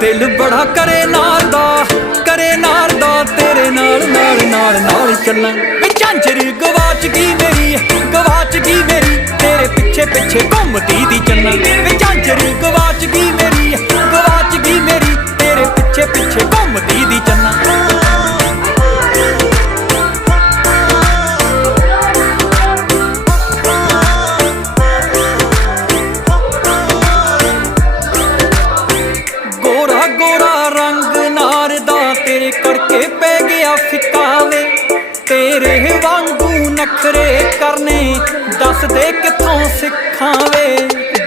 दिल बड़ा करे नाल दा तेरे नाल नाल नाल नाल चलना। वे झांझर गवाच गई मेरी तेरे पिछे पिछे घूमदी दी चलना। वे झांझर गवाच गई मेरी तेरे पिछे पिछे घूमदी दी चलना। तेरे करके पै गया फिक्का वे तेरे वांगू नखरे करने दस दे किथों सिखां वे।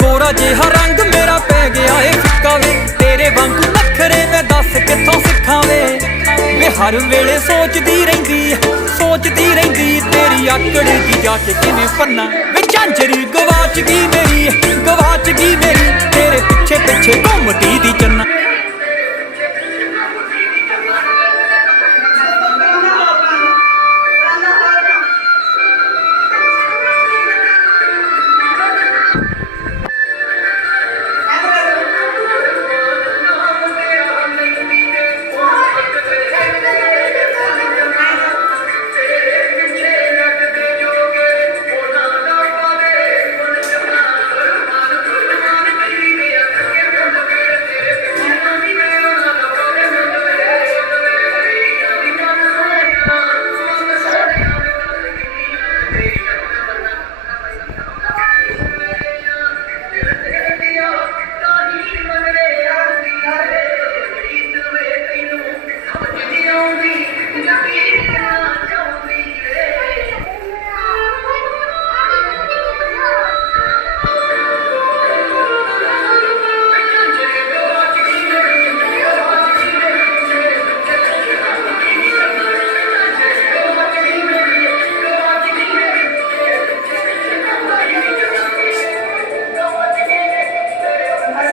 गोरा जिहा रंग मेरा पै गया है फिक्का वे तेरे वांगू नखरे मैं दस किथों सिखां वे। वे हर वेले सोचदी रहिंदी तेरी आकड़ दी जाके किवें फन्ना। वे झांझर गवाच गई मेरी तेरे पिछे पिछे घूमदी दी चन्ना।